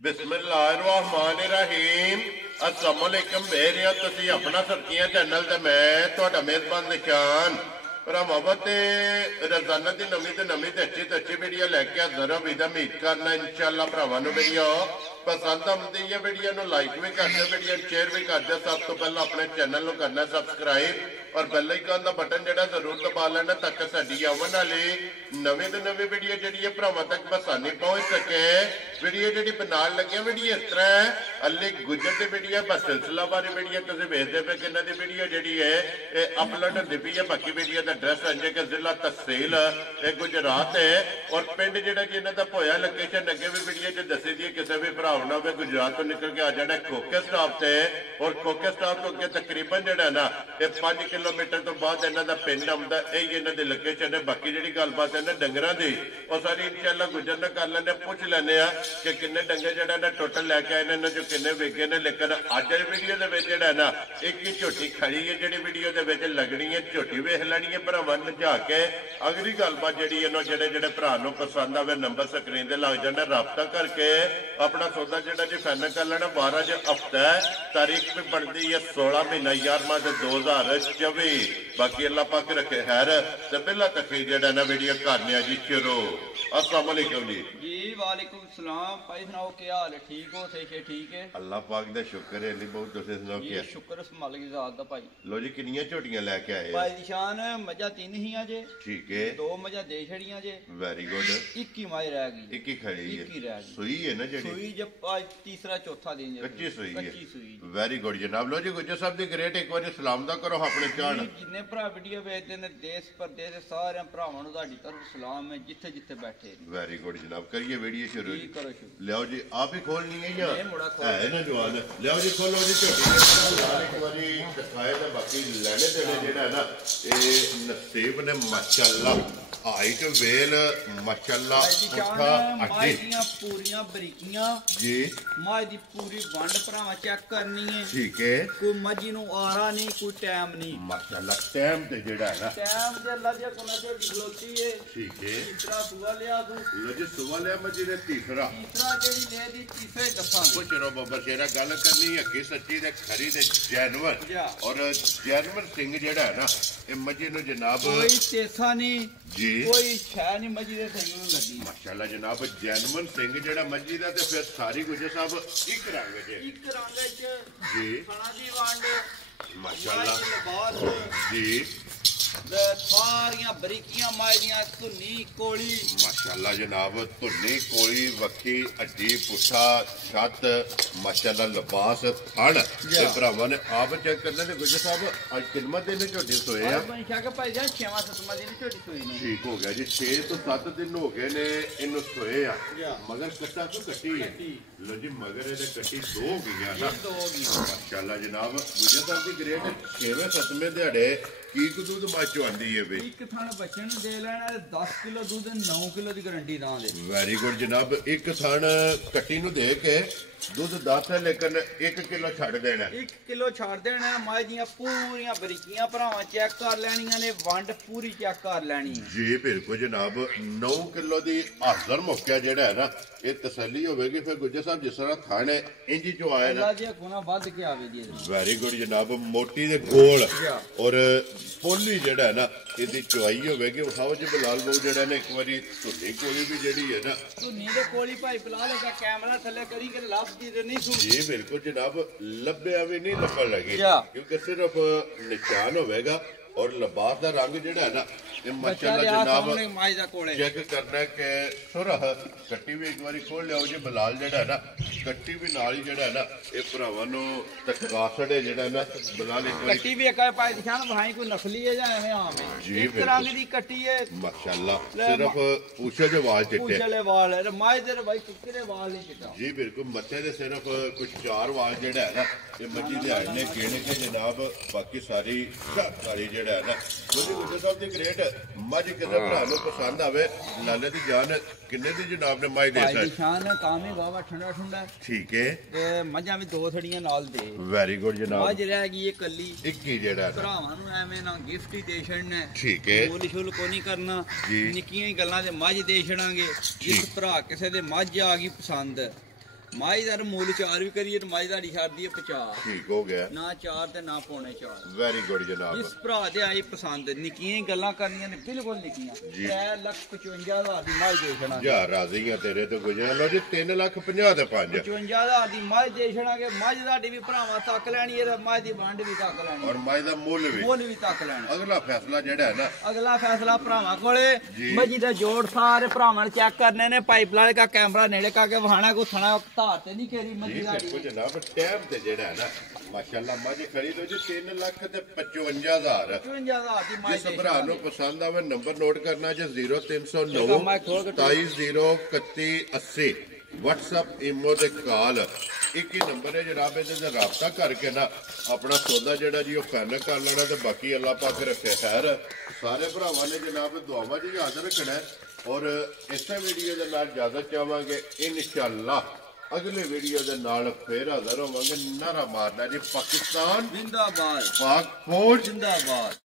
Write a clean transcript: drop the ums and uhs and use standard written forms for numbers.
बिस्मिल्लाहिर्रहमानिर्रहीम। अस्सलाम वालेकुम बेरिया तुसी अपना सरकियां चैनल ते मैं तुहाडा मेजबान निशान भरावां ते रोजाना दी नवीं ते अच्छी वीडियो लैके हाज़र हां। उम्मीद करना इंशाअल्लाह भरावां नूं वीडियो पसंद आउंदी है। वीडियो नूं लाइक भी कर दो, वीडियो शेयर भी कर दो। सब तो पहले अपने चैनल नूं करना सबसक्राइब और बेल आइकन दा बटन जिहड़ा जरूर दबा लेना ताकि साडी आवन वाली नवीं तो नवीं वीडियो जिहड़ी है भरावां तक आसानी पहुंच सके। वीडियो जिहड़ी बनाउण लगे वीडियो इस तरह है, अली गुजर की वीडियो बस सिलसिलावारी वीडियो तुसीं वेखदे पे कि इन्हां दी वीडियो जिहड़ी है अपलोड होंदी पई है। बाकी वीडियो दा एड्रैस अंजे कि जिला तहसील गुजरात है और पिंड जिहड़ा जी इन्हां दा भोया लोकेशन अगे भी वीडियो च दसी दी। किसी भी भरा ना हो गुजरात तो निकल के आ जाना खोखे स्टाप से और खोखे स्टाप तो अगे तकरीबन जिहड़ा ना ये 5 किलोमीटर तो बाद इन्हां दा पिंड आउंदा। यही इन्हां दी लोकेशन है। बाकी जिहड़ी गलबात है ना डंगरां दी और सारी इंशाअल्लाह गुजर ना कर लैंदे, पुछ लैंदे आ कि किन्ने डंगर जिहड़ा ना टोटल लैके आए ने, इन्हां चों किन्ने विके ने। लेकिन अज दी वीडियो दे विच जिहड़ा ना एक ही झोटी खड़ी है जिहड़ी वीडियो दे विच लगनी है। झोटी वेख लैनी है भरावां नझा के। अगली गलबात जिहड़ी है जिहड़े जिहड़े भरा नूं पसंद आवे नंबर स्क्रीन ते लग जाना, राबता करके अपना सौदा जिहड़ा जी फाइनल कर लेना। 12 जो हफ्ता है, तारीख भी बनती है 16 महीना 11वां 2024। बाकी अल्लाह पाक रखे खैर ते बिला तक जिहड़ा ना वीडियो करने जी शुरू। अस्सलाम वालेकुम जी। वालेकुम सलाम। भाई सुनाओ क्या हाल है? ठीक हो? सेहत ठीक है? अल्लाह पाक दा शुक्र है। अली बहुत तुसीं सुनाओ क्या शुक्र उस मालिक दी ज़ात दा। भाई लो जी कितनियां झोटियां लेके आए? भाई निशान मजा 3 ही जे। ठीक है। 2 मजा दे छड़ियां जे। Very good. 21 माई रह गई। 21 खड़ी है। 21 रह गई। सुई है ना जेडी? सुई जब आज तीसरा चौथा दिन जे। कच्ची सुई है। कच्ची सुई। वेरी गुड जनाब। लो जी गुजर साहब दी ग्रेट एक बार सलाम दा करो अपने चाहण जिन्ने भरा वीडियो वेखदे ने देश परदेश सारे भरावां नूं तुहाडी तरफ सलाम है जिथे जिथे बैठे। वेरी गुड जनाब। करिए वीडियो शुरू। करो शुरू। लियाओ जी आप ही खोलनी है या है ना जवान? लियाओ जी खोलो जी झोटी एक बारी दिखाए तो बाकी लैने देने जिहड़ा है ना ये नसीब ने माशाअल्लाह हाइट वेल माशाअल्लाह उठा अड्डी पूरियां बरीकियां जी। मां दी पूरी वंड भरावा चेक करनी है। ठीक है। कोई मजी नु आरा नहीं, कोई टाइम नहीं। माशाअल्लाह टाइम ते जेड़ा है ना टाइम ते अल्लाह दे कोना ते खलोती है। ठीक है। तीसरा सुवा लिया तू। लो जी सुवा लिया मजी ने तीसरा जेडी ले दी तीसरे दफा कुछ रो बाबा शेरा गल करनी है कि सच्ची ते खरी ते जैनवर और जैनवर सिंह जेड़ा है ना ये मजी नु जनाब कोई तेसा नहीं जी, कोई शै नहीं मजी दे सिंह नु लगी। माशाअल्लाह जनाब जैनवर सिंह जेड़ा मजी दा ते फिर सारी गुजर साहब एक रंग च जी। खाना दी वंड माशाअल्लाह जी। सारियां बरीकियां मायदियां धुन्नी कोली माशाअल्लाह जनाब धुन्नी कोली वक्खी अड्डी पुठा छत माशाअल्लाह लिबास थण ते भरावां ने आप चेक करने ते गुजर साहब आज कितना दिन झोटी सोए आ? भाई जान 6वां 7वां दिन झोटी सोई ने। ठीक हो गया जी। 6 तो 7 दिन हो गए ने इन्हू सोए आ। मगर कट्टा तो कट्टी है। लो जी मगर ये कट्टी 2 हो गई ना माशाअल्लाह जनाब। गुजर साहब की ग्रेट 6वें 7वें दिहाड़े की दूध माचो आंदी है बे एक थान बच्चे नु दे लेना 10 किलो दूध 9 किलो दी गारंटी दां दे। वेरी गुड जनाब। एक थान कट्टी नु दे के दूध 10 है लेकिन 1 किलो छड़ देना। 1 किलो छड़ देना। माई दियां पूरियां बरीकियां भरावां चेक कर लैनियां ने, वंड पूरी चेक कर लैनी जी। बिल्कुल जनाब 9 किलो दी हाजर मौका जेड़ा है ना ये तसल्ली होगी। फिर गुजर साहब जिस तरह थाने इंजी जो आए ना वध के आवे दी। वेरी गुड जनाब। मोटी दे गोल और पोली जेड़ा है ना इसकी चुआई होगी। उठाओ जी बिलाल बहु जेड़ा ने एक बारी धुन्नी कोली भी जेड़ी है ना धुन्नी दे कोली भाई बिलाल दा कैमरा थले करी के लाभ दी नहीं सुन जी। बिल्कुल जनाब लब्या भी नहीं लब्बन लगी क्योंकि सिर्फ निशान होगा और लिबास का रंग जेड़ा है ना ये माशाअल्लाह जनाब चेक करना है कि सुरह कट्टी भी एक बार खोल लिया जी। बिलाल जेड़ा है ना कट्टी भी नाल ही जेड़ा है ना ये भरावां नूं तकासड़े जेड़ा है ना बिलाल एक कट्टी भी एक पाई दिखान भाई कोई नकली है या एवें आम है जी। इस रंग दी कट्टी है माशाअल्लाह। सिर्फ पूछे दे वाल चिट्टे पूछे वाल है माई दे भाई कुकरे वाल नहीं चिट्टा जी। बिल्कुल मत्थे दे सिर्फ कुछ 4 वाल जेड़ा है ना ये मच्छी दे आने गिण के जनाब बाकी सारी सारी जेड़ा है ना गुजर साहब दी ग्रेट मझ किसी भरा नूं पसंद आवे लाले दी जान किन्ने दी जनाब ने माई दे शान काम ही वावा ठंडा ठंडा। ठीक है। ते मझां भी 2 थड़ियां नाल दे। वेरी गुड जनाब। मझ रह गई कल्ली एक ही जेड़ा भरावां नूं एवें ना गिफ्ट ही दे छड़ना। ठीक है। मुल शुल को नहीं करना निक्कियां ही गल्लां ते मझ दे छड़ांगे। जिस भरा किसे दे मझ आ गई पसंद ਮਾਈ ਦਾ ਮੁੱਲ 4 ਵੀ ਕਰੀਏ ਤੇ ਮਾਈ ਤੁਹਾਡੀ ਛੱਡਦੀ ਹੈ 50। ਠੀਕ ਹੋ ਗਿਆ, ਨਾ 4 ਤੇ ਨਾ ਪੌਣੇ 4। ਵੈਰੀ ਗੁੱਡ ਜਨਾਬ। ਇਸ ਭਰਾ ਦੇ ਆਈ ਪਸੰਦ ਨਿੱਕੀਆਂ ਹੀ ਗੱਲਾਂ ਕਰਨੀਆਂ ਨੇ, ਬਿਲਕੁਲ ਨਿੱਕੀਆਂ। 3,55,000 ਦੀ ਮਾਈ ਦੇ ਛੜਾਂਗੇ। ਜਾ ਰਾਜ਼ੀ ਆ ਤੇਰੇ ਤੋਂ ਗੁਜਰ ਲੋ ਜੀ। 3,50,000 ਤੇ 5 55,000 ਦੀ ਮਾਈ ਦੇ ਛੜਾਂਗੇ। ਮੱਝ ਤੁਹਾਡੀ ਵੀ ਭਰਾਵਾਂ ਤੱਕ ਲੈਣੀ ਹੈ, ਮੱਝ ਦੀ ਵੰਡ ਵੀ ਤੱਕ ਲੈਣੀ ਔਰ ਮਾਈ ਦਾ ਮੁੱਲ ਵੀ ਤੱਕ ਲੈਣਾ। ਅਗਲਾ ਫੈਸਲਾ ਜਿਹੜਾ ਹੈ ਨਾ, ਅਗਲਾ ਫੈਸਲਾ ਭਰਾਵਾਂ ਕੋਲੇ। ਮੱਝੀ ਦੇ ਜੋੜ ਸਾਰੇ ਭਰਾਵਾਂ ਨੇ ਚੈੱਕ ਕਰਨੇ ਨੇ। ਪਾਈਪ ਵਾਲੇ ਦਾ ਕੈਮਰਾ ਨੇੜੇ ਕਰਕੇ ਵਹਾਣਾ ਕੋ ਥਣਾ ਧਾਰ ਤੇ ਨਹੀਂ ਖੇਰੀ ਮੱਝੀ ਦਾ। ਬਿਲਕੁਲ ਜਨਾਬ। ਟਾਈਮ ਤੇ ਜਿਹੜਾ ਹੈ ਨਾ ਮਾਸ਼ਾਅੱਲਾ ਮੱਝ ਖੜੀ ਲੋ ਜੀ 3,55,000। 55,000 ਦੀ ਮਾਈ ਜਿਸ ਭਰਾ ਨੂੰ ਪਸੰਦ ਆਵੇ ਨੰਬਰ ਨੋਟ ਕਰਨਾ ਜੀ 0309 273180। WhatsApp ਇਮੋ ਤੇ ਕਾਲ ਇੱਕ ਹੀ ਨੰਬਰ ਹੈ ਜਨਾਬ। ਇਹਦੇ ਤੇ ਰਾਬਤਾ ਕਰਕੇ ਨਾ ਆਪਣਾ ਸੌਦਾ ਜਿਹੜਾ ਜੀ ਉਹ ਫਾਈਨਲ ਕਰ ਲੈਣਾ ਤੇ ਬਾਕੀ ਅੱਲਾਹ ਪਾਕ ਰੱਖੇ ਖੈਰ। ਸਾਰੇ ਭਰਾਵਾਂ ਨੇ ਜਨਾਬ ਦੁਆਵਾਂ ਜੀ ਯਾਦ ਰੱਖਣਾ। ਔਰ ਇਸੇ ਵੀਡੀਓ ਦੇ ਨਾਲ ਇਜਾਜ਼ਤ ਚਾਹਾਂਗੇ। ਇਨਸ਼ਾਅੱਲਾ ਅਗਲੇ ਵੀਡੀਓ ਦੇ ਨਾਲ ਫੇਰ ਹਾਜ਼ਰ ਹੋਵਾਂਗੇ। ਨਾਰਾ ਮਾਰਨਾ ਜੀ ਪਾਕਿਸਤਾਨ ਜ਼ਿੰਦਾਬਾਦ, ਪਾਕ ਫੌਜ ਜ਼ਿੰਦਾਬਾਦ।